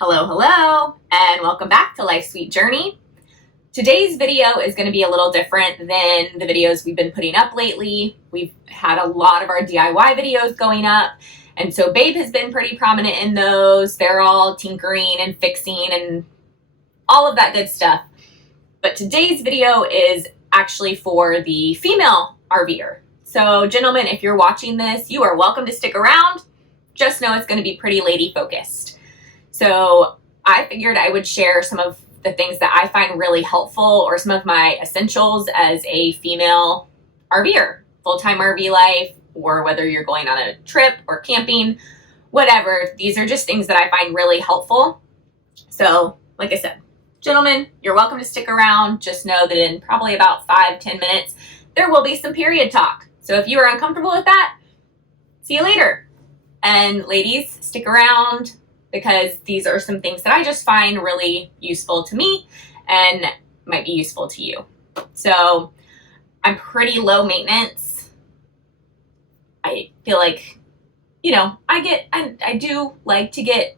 Hello, hello, and welcome back to Life's Sweet Journey. Today's video is going to be a little different than the videos we've been putting up lately. We've had a lot of our DIY videos going up, and so Babe has been pretty prominent in those. They're all tinkering and fixing and all of that good stuff. But today's video is actually for the female RVer. So gentlemen, if you're watching this, you are welcome to stick around. Just know it's going to be pretty lady focused. So I figured I would share some of the things that I find really helpful or some of my essentials as a female RVer, full-time RV life, or whether you're going on a trip or camping, whatever. These are just things that I find really helpful. So like I said, gentlemen, you're welcome to stick around. Just know that in probably about 5-10 minutes, there will be some period talk. So if you are uncomfortable with that, see you later. And ladies, stick around, because these are some things that I just find really useful to me and might be useful to you. So I'm pretty low maintenance. I feel like, I do like to get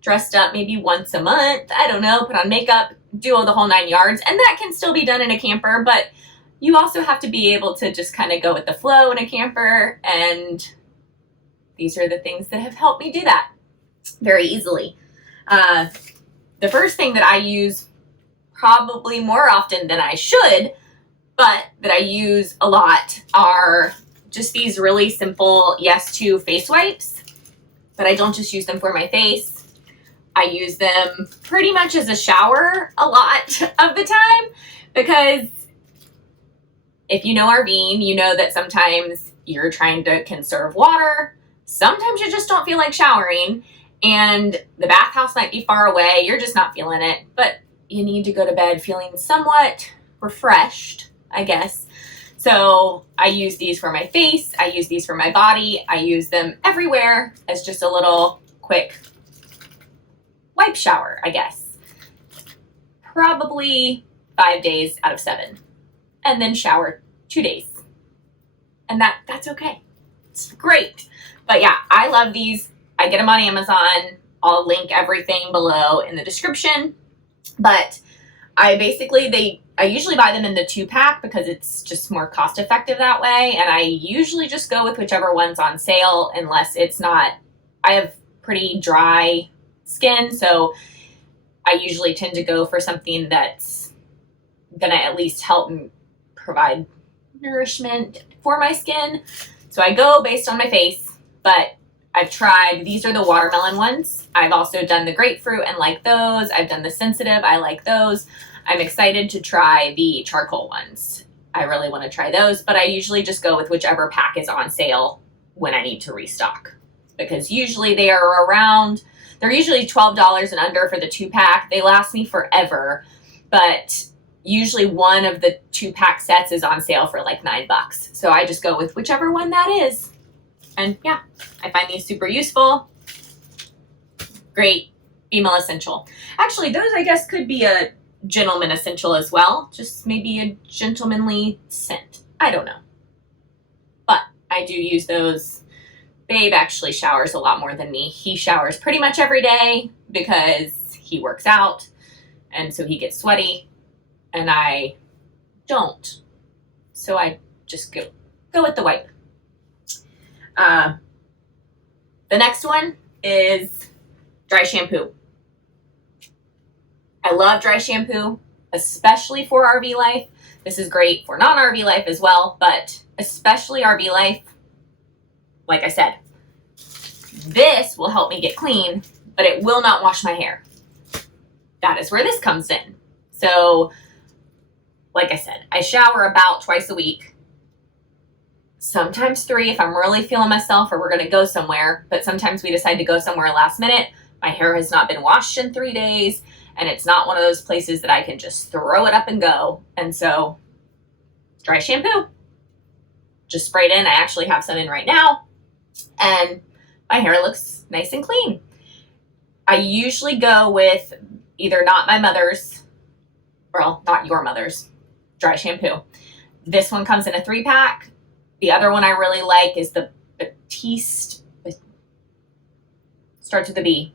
dressed up maybe once a month. I don't know, put on makeup, do all the whole 9 yards. And that can still be done in a camper, but you also have to be able to just kind of go with the flow in a camper. And these are the things that have helped me do that very easily. The first thing that I use probably more often than I should, but that I use a lot, are just these really simple Yes To face wipes. But I don't just use them for my face. I use them pretty much as a shower a lot of the time, because if you know RVing, you know that sometimes you're trying to conserve water. Sometimes you just don't feel like showering, and the bathhouse might be far away. You're just not feeling it, but you need to go to bed feeling somewhat refreshed, I guess. So I use these for my face. I use these for my body. I use them everywhere as just a little quick wipe shower, I guess. Probably 5 days out of 7. And then shower 2 days. And that's okay. It's great. But yeah, I love these. I get them on Amazon. I'll link everything below in the description. But I usually buy them in the 2-pack because it's just more cost effective that way. And I usually just go with whichever one's on sale, unless it's not. I have pretty dry skin, so I usually tend to go for something that's gonna at least help provide nourishment for my skin. So I go based on my face, but I've tried, these are the watermelon ones. I've also done the grapefruit and like those. I've done the sensitive, I like those. I'm excited to try the charcoal ones. I really want to try those, but I usually just go with whichever pack is on sale when I need to restock, because usually they're usually $12 and under for the 2-pack. They last me forever, but usually one of the 2-pack sets is on sale for like $9. So I just go with whichever one that is. And yeah, I find these super useful. Great female essential. Actually, those I guess could be a gentleman essential as well. Just maybe a gentlemanly scent. I don't know. But I do use those. Babe actually showers a lot more than me. He showers pretty much every day because he works out, and so he gets sweaty, and I don't. So I just go with the wipe. The next one is dry shampoo. I love dry shampoo, especially for RV life. This is great for non-RV life as well, but especially RV life. Like I said, this will help me get clean, but it will not wash my hair. That is where this comes in. So, like I said, I shower about twice a week. Sometimes 3 if I'm really feeling myself or we're going to go somewhere. But sometimes we decide to go somewhere last minute. My hair has not been washed in 3 days. And it's not one of those places that I can just throw it up and go. And so, dry shampoo. Just spray it in. I actually have some in right now. And my hair looks nice and clean. I usually go with either not my mother's, well, not your mother's, dry shampoo. This one comes in a 3-pack. The other one I really like is the Batiste, starts with a B.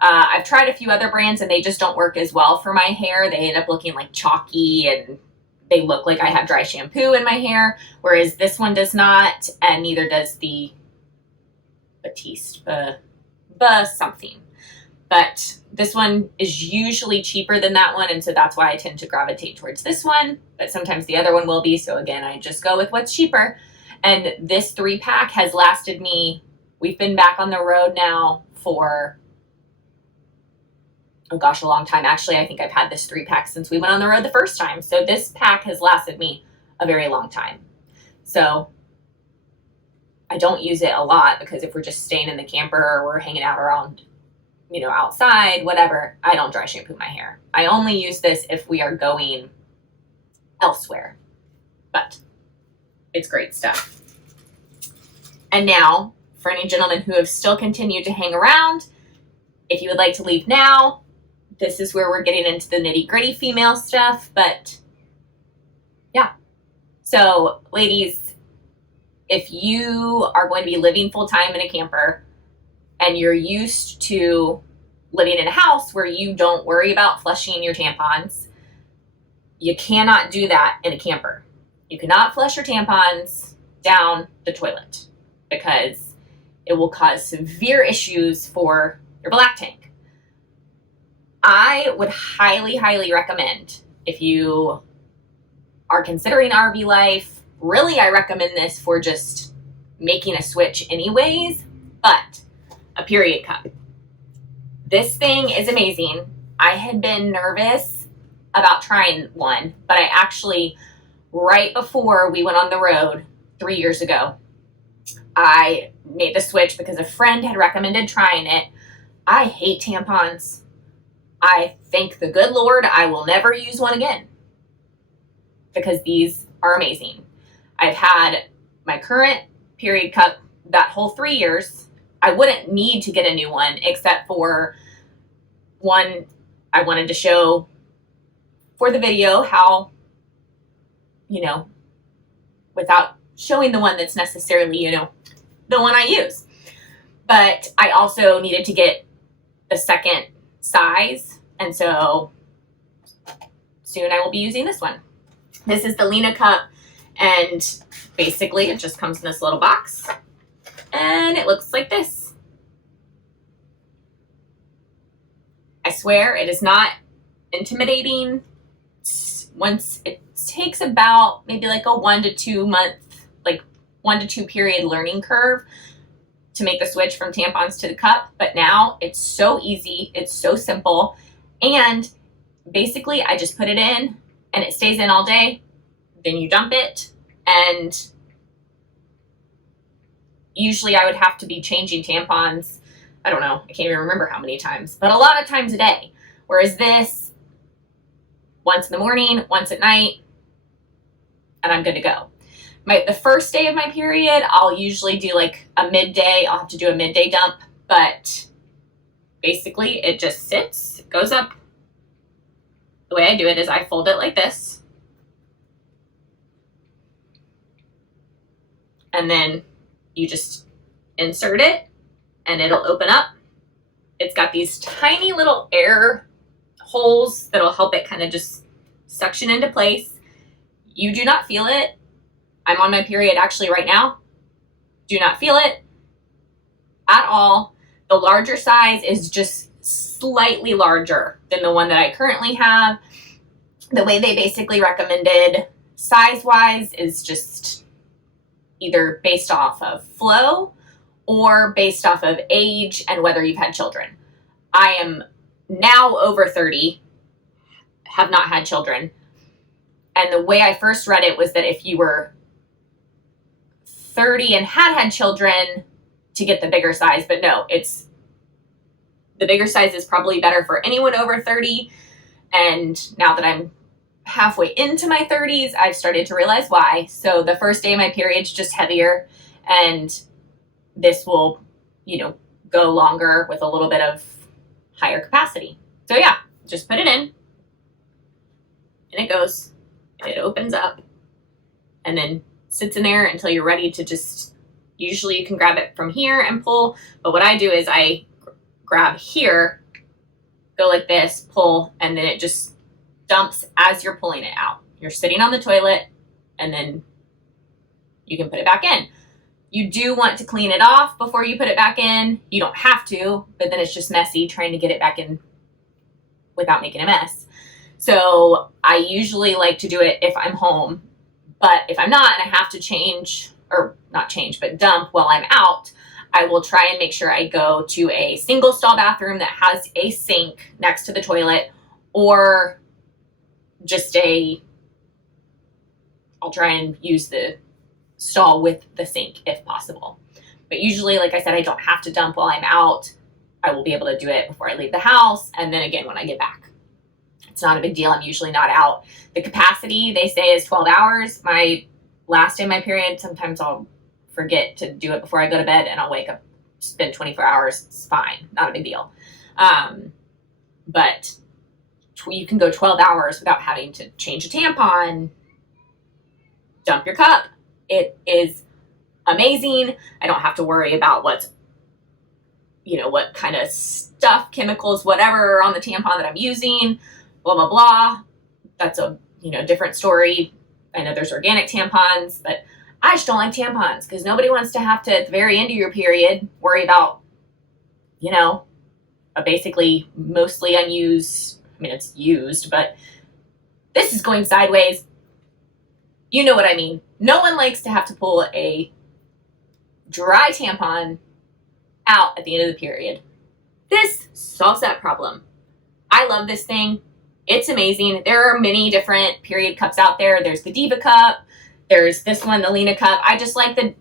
I've tried a few other brands and they just don't work as well for my hair. They end up looking like chalky and they look like I have dry shampoo in my hair, whereas this one does not, and neither does the Batiste, something. But this one is usually cheaper than that one, and so that's why I tend to gravitate towards this one, but sometimes the other one will be, so again, I just go with what's cheaper. And this 3-pack has lasted me, we've been back on the road now for, oh gosh, a long time. Actually, I think I've had this 3-pack since we went on the road the first time. So this pack has lasted me a very long time. So I don't use it a lot because if we're just staying in the camper or we're hanging out around, you know, outside, whatever, I don't dry shampoo my hair. I only use this if we are going elsewhere, but it's great stuff. And now, for any gentlemen who have still continued to hang around, if you would like to leave now, this is where we're getting into the nitty-gritty female stuff, but yeah. So, ladies, if you are going to be living full-time in a camper and you're used to living in a house where you don't worry about flushing your tampons, you cannot do that in a camper. You cannot flush your tampons down the toilet because it will cause severe issues for your black tank. I would highly, highly recommend, if you are considering RV life, really I recommend this for just making a switch anyways, but a period cup. This thing is amazing. I had been nervous about trying one, but I actually, right before we went on the road 3 years ago, I made the switch because a friend had recommended trying it. I hate tampons. I thank the good Lord I will never use one again because these are amazing. I've had my current period cup that whole 3 years. I wouldn't need to get a new one except for one I wanted to show for the video how, you know, without showing the one that's necessarily, you know, the one I use. But I also needed to get the second size, and so soon I will be using this one. This is the Lena cup, and basically it just comes in this little box, and it looks like this. I swear it is not intimidating. Once it takes about maybe like a 1 to 2 month, like 1 to 2 period learning curve to make the switch from tampons to the cup, but now it's so easy, it's so simple, and basically I just put it in and it stays in all day, then you dump it, and usually I would have to be changing tampons, I don't know, I can't even remember how many times, but a lot of times a day, whereas this, once in the morning, once at night, and I'm good to go. The first day of my period, I'll usually do like a midday. I'll have to do a midday dump, but basically it just sits, it goes up. The way I do it is I fold it like this, and then you just insert it and it'll open up. It's got these tiny little air holes that'll help it kind of just suction into place. You do not feel it. I'm on my period actually right now. Do not feel it at all. The larger size is just slightly larger than the one that I currently have. The way they basically recommended size-wise is just either based off of flow or based off of age and whether you've had children. I am now over 30, have not had children. And the way I first read it was that if you were 30 and had children, to get the bigger size, but no, it's the bigger size is probably better for anyone over 30. And now that I'm halfway into my 30s, I've started to realize why. So the first day of my period's just heavier, and this will, you know, go longer with a little bit of higher capacity. So yeah, just put it in and it goes, and it opens up and then sits in there until you're ready to just, usually you can grab it from here and pull, but what I do is I grab here go like this, pull, and then it just dumps as you're pulling it out. You're sitting on the toilet, and then you can put it back in. You do want to clean it off before you put it back in. You don't have to, but then it's just messy trying to get it back in without making a mess. So I usually like to do it if I'm home, but if I'm not and I have to change, or not change, but dump while I'm out, I will try and make sure I go to a single stall bathroom that has a sink next to the toilet, or just I'll try and use the stall with the sink if possible. But usually, like I said, I don't have to dump while I'm out. I will be able to do it before I leave the house, and then again when I get back. It's not a big deal. I'm usually not out. The capacity, they say, is 12 hours. My last day of my period, sometimes I'll forget to do it before I go to bed, and I'll wake up, spend 24 hours. It's fine. Not a big deal. But you can go 12 hours without having to change a tampon, dump your cup. It is amazing. I don't have to worry about what kind of stuff, chemicals, whatever are on the tampon that I'm using, blah, blah, blah. That's a, different story. I know there's organic tampons, but I just don't like tampons because nobody wants to have to, at the very end of your period, worry about, a basically mostly unused, it's used, but this is going sideways. You know what I mean. No one likes to have to pull a dry tampon out at the end of the period. This solves that problem. I love this thing. It's amazing. There are many different period cups out there. There's the Diva cup. There's this one, the Lena cup. I just like the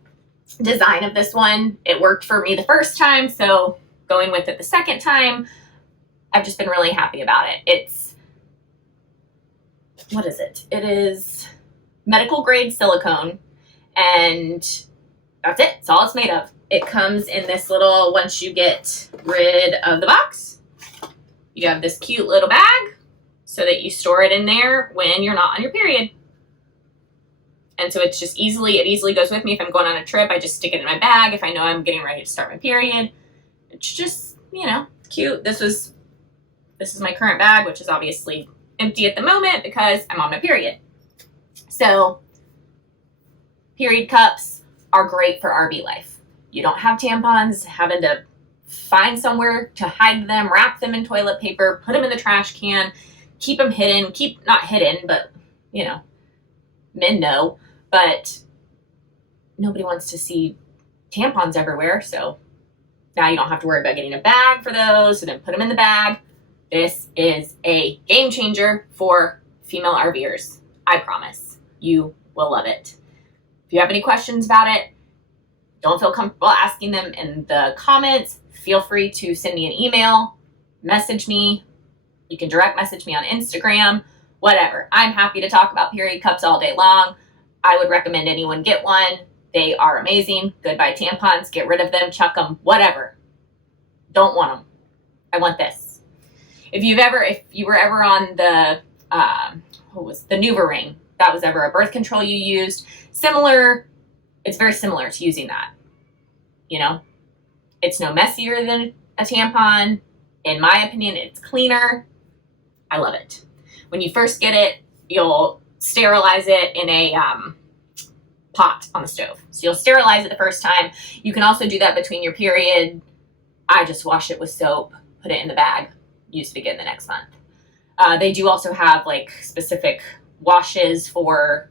design of this one. It worked for me the first time, so going with it the second time, I've just been really happy about it. What is it? It is medical grade silicone, and that's it. It's all it's made of. It comes in this little, once you get rid of the box, you have this cute little bag so that you store it in there when you're not on your period. And so it's just it easily goes with me. If I'm going on a trip, I just stick it in my bag. If I know I'm getting ready to start my period, it's just, cute. This is my current bag, which is obviously empty at the moment because I'm on my period. So period cups are great for RV life. You don't have tampons, having to find somewhere to hide them, wrap them in toilet paper, put them in the trash can, keep them hidden, not hidden, but, men know, but nobody wants to see tampons everywhere. So now you don't have to worry about getting a bag for those, and then put them in the bag. This is a game changer for female RVers. I promise. You will love it. If you have any questions about it, don't feel comfortable asking them in the comments. Feel free to send me an email, message me. You can direct message me on Instagram, whatever. I'm happy to talk about period cups all day long. I would recommend anyone get one. They are amazing. Goodbye tampons. Get rid of them, chuck them, whatever. Don't want them. I want this. If you were ever on the RVing, that was ever a birth control you used, it's very similar to using that. It's no messier than a tampon. In my opinion, it's cleaner. I love it. When you first get it, you'll sterilize it in a pot on the stove. So you'll sterilize it the first time. You can also do that between your period. I just wash it with soap, put it in the bag, use it again the next month. They do also have specific washes for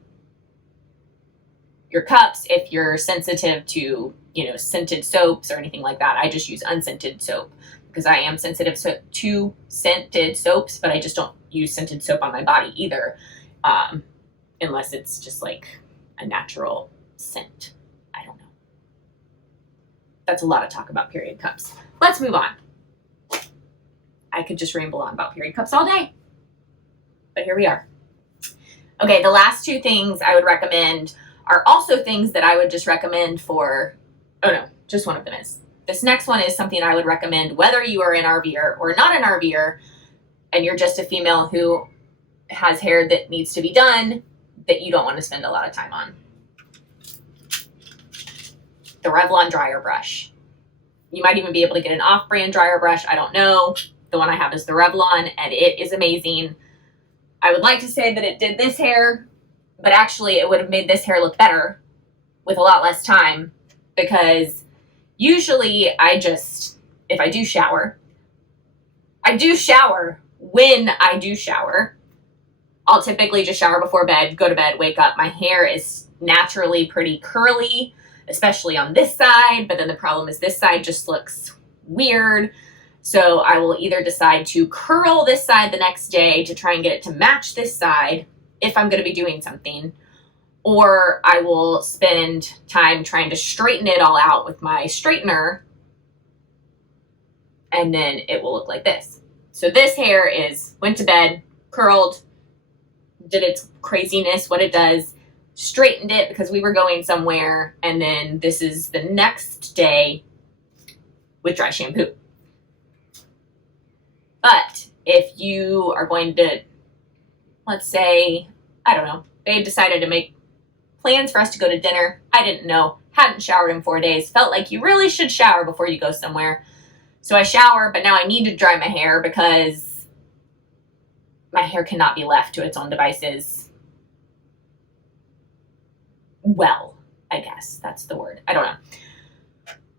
your cups if you're sensitive to, scented soaps or anything like that. I just use unscented soap because I am sensitive to scented soaps, but I just don't use scented soap on my body either, unless it's just a natural scent. I don't know. That's a lot of talk about period cups. Let's move on. I could just ramble on about period cups all day, but here we are. Okay, the last two things I would recommend are also things that I would just recommend just one of them is. This next one is something I would recommend whether you are an RVer or not an RVer, and you're just a female who has hair that needs to be done that you don't want to spend a lot of time on. The Revlon dryer brush. You might even be able to get an off-brand dryer brush. I don't know. The one I have is the Revlon, and it is amazing. I would like to say that it did this hair, but actually it would have made this hair look better with a lot less time, because usually if I do shower, when I do shower, I'll typically just shower before bed, go to bed, wake up. My hair is naturally pretty curly, especially on this side, but then the problem is this side just looks weird. So I will either decide to curl this side the next day to try and get it to match this side if I'm going to be doing something, or I will spend time trying to straighten it all out with my straightener, and then it will look like this. So this hair went to bed, curled, did its craziness, what it does, straightened it because we were going somewhere, and then this is the next day with dry shampoo. But if you are going to, let's say, I don't know, Babe decided to make plans for us to go to dinner. I didn't know, hadn't showered in 4 days, felt like you really should shower before you go somewhere. So I shower, but now I need to dry my hair because my hair cannot be left to its own devices. Well, I guess that's the word. I don't know.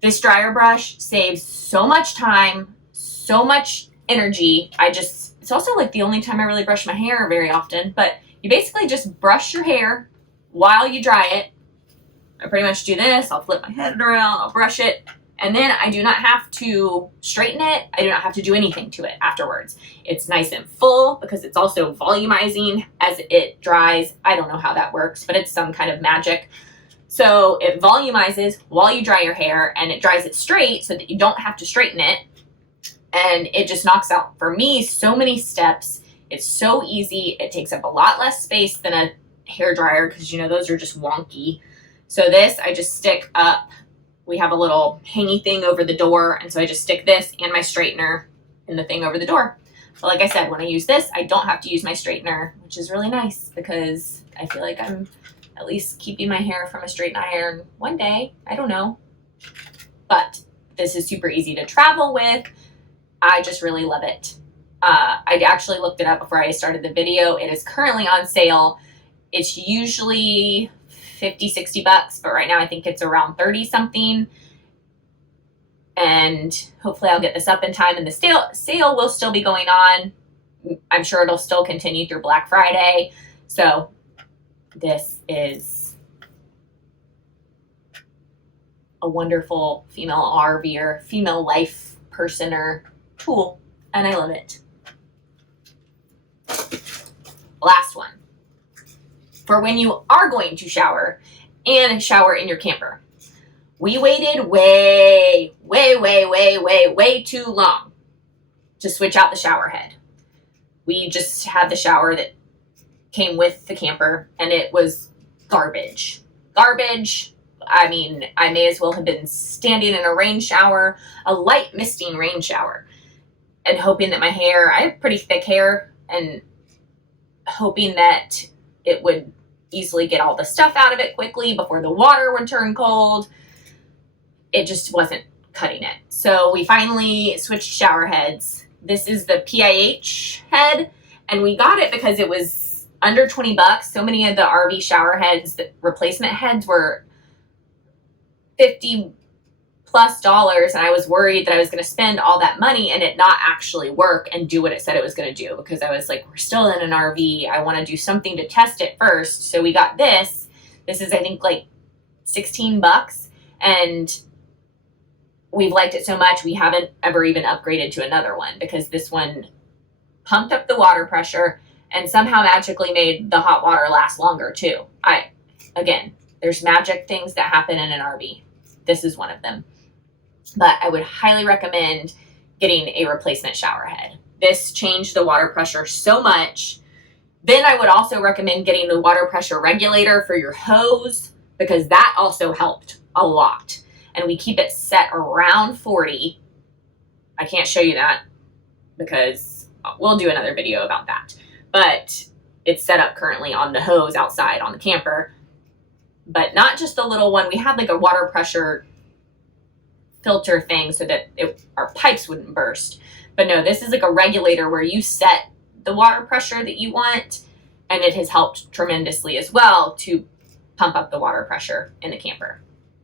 This dryer brush saves so much time, so much energy. It's also like the only time I really brush my hair very often, but you basically just brush your hair while you dry it. I pretty much do this. I'll flip my head around, I'll brush it, and then I do not have to straighten it. I do not have to do anything to it afterwards. It's nice and full because it's also volumizing as it dries. I don't know how that works, but it's some kind of magic. So it volumizes while you dry your hair, and it dries it straight so that you don't have to straighten it. And it just knocks out, for me, so many steps. It's so easy. It takes up a lot less space than a hair dryer because, those are just wonky. So this, I just stick up. We have a little hangy thing over the door, and so I just stick this and my straightener in the thing over the door. But like I said, when I use this, I don't have to use my straightener, which is really nice because I feel like I'm at least keeping my hair from a straighten iron one day. I don't know. But this is super easy to travel with. I just really love it. I actually looked it up before I started the video. It is currently on sale. It's usually $50-$60, but right now I think it's around 30 something. And hopefully I'll get this up in time, and the sale will still be going on. I'm sure it'll still continue through Black Friday. So this is a wonderful female RVer, female life personer tool, and I love it. Last one. For when you are going to shower and shower in your camper. We waited way too long to switch out the shower head. We just had the shower that came with the camper, and it was garbage. Garbage. I mean, I may as well have been standing in a rain shower, a light misting rain shower, and hoping that I have pretty thick hair, and hoping that it would easily get all the stuff out of it quickly before the water would turn cold. It just wasn't cutting it. So we finally switched shower heads. This is the PIH head, and we got it because it was under $20. So many of the RV shower heads, the replacement heads, were $50+ and I was worried that I was going to spend all that money and it not actually work and do what it said it was going to do, because I was like, we're still in an RV. I want to do something to test it first. So we got this. This is, I think, like $16, and we've liked it so much we haven't ever even upgraded to another one, because this one pumped up the water pressure and somehow magically made the hot water last longer too. Again, there's magic things that happen in an RV. This is one of them. But I would highly recommend getting a replacement shower head. This changed the water pressure so much. Then I would also recommend getting the water pressure regulator for your hose, because that also helped a lot. And we keep it set around 40. I can't show you that because we'll do another video about that. But it's set up currently on the hose outside on the camper. But not just the little one. We had like a water pressure filter thing so that our pipes wouldn't burst. But no, this is like a regulator where you set the water pressure that you want, and it has helped tremendously as well to pump up the water pressure in the camper.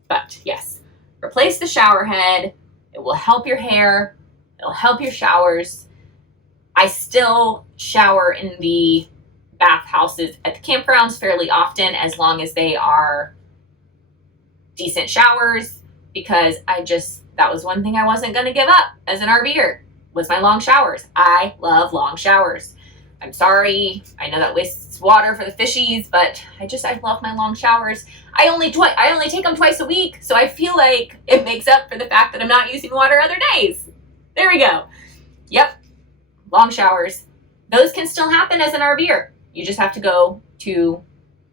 But yes, replace the shower head. It will help your hair. It'll help your showers. I still shower in the bathhouses at the campgrounds fairly often, as long as they are decent showers, because that was one thing I wasn't going to give up as an RVer, was my long showers. I love long showers. I'm sorry, I know that wastes water for the fishies, but I love my long showers. I only take them twice a week, so I feel like it makes up for the fact that I'm not using water other days. There we go. Yep, long showers. Those can still happen as an RVer. You just have to go to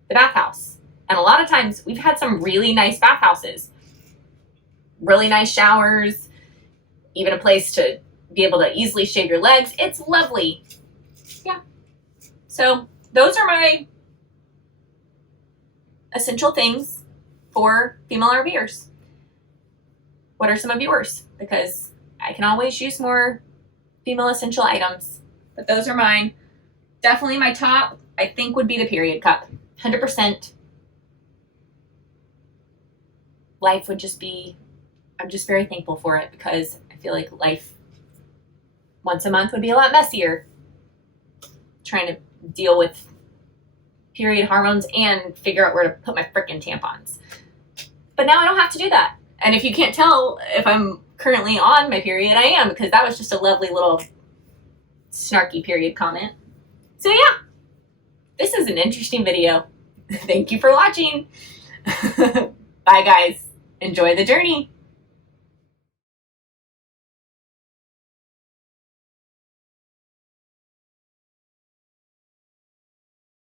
the bathhouse. And a lot of times we've had some really nice bathhouses, really nice showers, even a place to be able to easily shave your legs. It's lovely. Yeah. So those are my essential things for female RVers. What are some of yours? Because I can always use more female essential items, but those are mine. Definitely my top, I think, would be the period cup. 100%. Life would just be, I'm just very thankful for it, because I feel like life once a month would be a lot messier. Trying to deal with period hormones and figure out where to put my frickin' tampons. But now I don't have to do that. And if you can't tell if I'm currently on my period, I am, because that was just a lovely little snarky period comment. So yeah, this is an interesting video. Thank you for watching. Bye guys. Enjoy the journey.